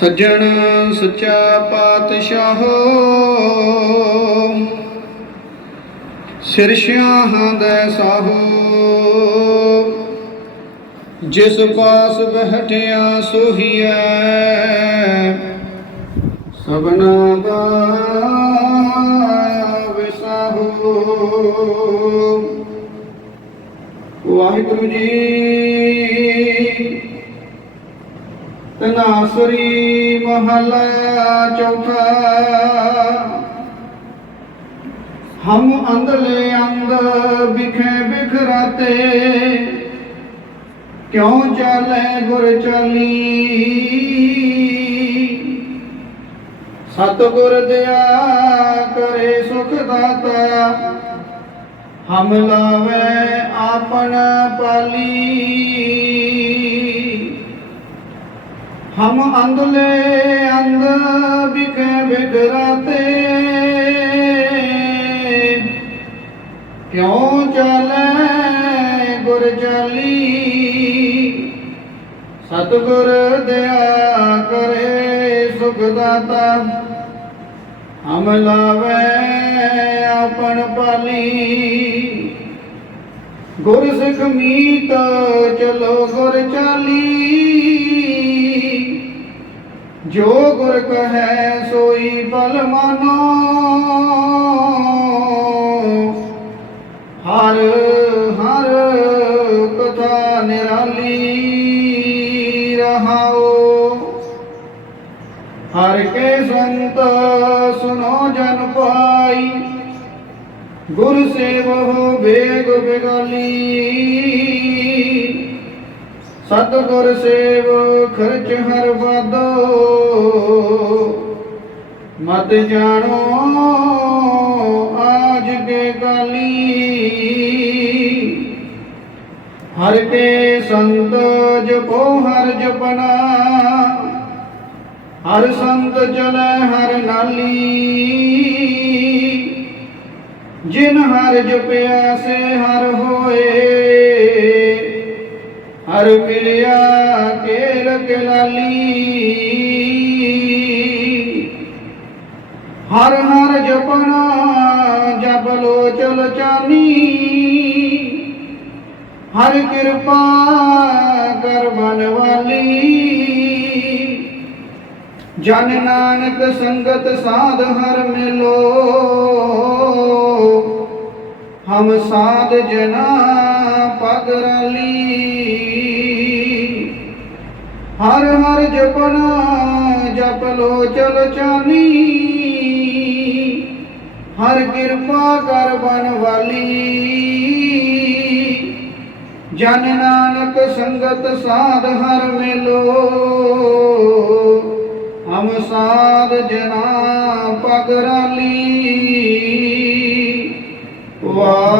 ਸੱਜਣ ਸੱਚਾ ਪਾਤਸ਼ਾਹੋ। ਸਿਰਸ਼ਿਆਂ ਦੇ ਸਾਹੋ। ਜਿਸ ਪਾਸ ਬਹਿਠਿਆ ਸੋਹੀਐ, ਸਭਨਾ ਦਾ ਵਿਸਾਹੋ। ਵਾਹਿਗੁਰੂ ਜੀ ਤਨਾਸਰੀ ਮਹਲਾ ਚੌਥਾ। ਹਮ ਅੰਧਲੇ ਅੰਧ ਬਿਖੇ ਬਿਖਰਾਤੇ, ਕਿਉਂ ਚਾਲੇ ਗੁਰ ਚਾਲੀ? ਸਤਿਗੁਰ ਦਿਆ ਕਰੇ ਸੁਖ ਦਾਤਾ, ਹਮ ਲਾਵੇ ਆਪਨ ਪਾਲੀ। ਹਮ ਅੰਧਲੇ ਅੰਧ ਬਿਕੇ ਬਿਗਰਾਤੇ ਕਿਉਂ ਚਾਲੇ ਗੁਰ ਚਾਲੀ? ਸਤਿਗੁਰ ਦਇਆ ਕਰੇ ਸੁਖ ਦਾਤਾ। ਹਮ ਲਾਵੇ ਆਪਣ ਪਾਲੀ। ਗੁਰ ਸਿੱਖ ਮੀਤ ਚਲੋ ਗੁਰ ਚਾਲੀ। ਜੋ ਗੁਰ ਕਹੈ ਸੋਈ ਪਲ ਮਾਨੋ, ਹਰ ਹਰ ਕਥਾ ਨਿਰਾਲੀ ਰਹਾਓ। ਹਰ ਕੇ ਸੰਤ ਸੁਨੋ ਜਨ ਪਾਈ, ਗੁਰ ਸੇਵੋ ਬੇਗ ਬਿਗਾਲੀ। ਸਤਿਗੁਰ ਸੇਵ, ਖਰਚ ਹਰ ਵਾਦੋ ਮਤ ਜਾਣੋ, ਆਜ ਕੇ ਗਾਲੀ ਹਰ ਕੇ ਸੰਤ ਜਪੋ, ਹਰ ਜਪਨਾ। ਹਰ ਸੰਤ ਚਲੈ, ਹਰ ਨਾਲੀ। ਜਿਨ ਹਰ ਜਪਿਆ, ਸੇ ਹਰ ਹੋਏ। ਹਰ ਮਿਲਿਆ ਕੇਲ ਕਲਾਲੀ ਹਰ ਹਰ ਜਪਣਾ ਜਪ ਲੋ ਚਲ ਚਾਨੀ। ਹਰ ਕਿਰਪਾ ਕਰ ਬਨ ਵਾਲੀ। ਜਨ ਨਾਨਕ ਸੰਗਤ ਸਾਧ ਹਰ ਮਿਲੋ। ਹਮ ਸਾਧ ਜਨਾ ਪਗ ਰਲੀ। ਹਰ ਹਰ ਜਪਨਾ, ਜਪ ਲੋ ਚਲ ਚਾਨੀ। ਹਰ ਕਿਰਪਾ ਕਰ ਬਨ ਵਾਲੀ। ਜਨ ਨਾਨਕ ਸੰਗਤ ਸਾਧ ਹਰ ਮਿਲੋ। ਹਮ ਸਾਧ ਜਨਾ ਪਗਰਾਲੀ। ਵਾ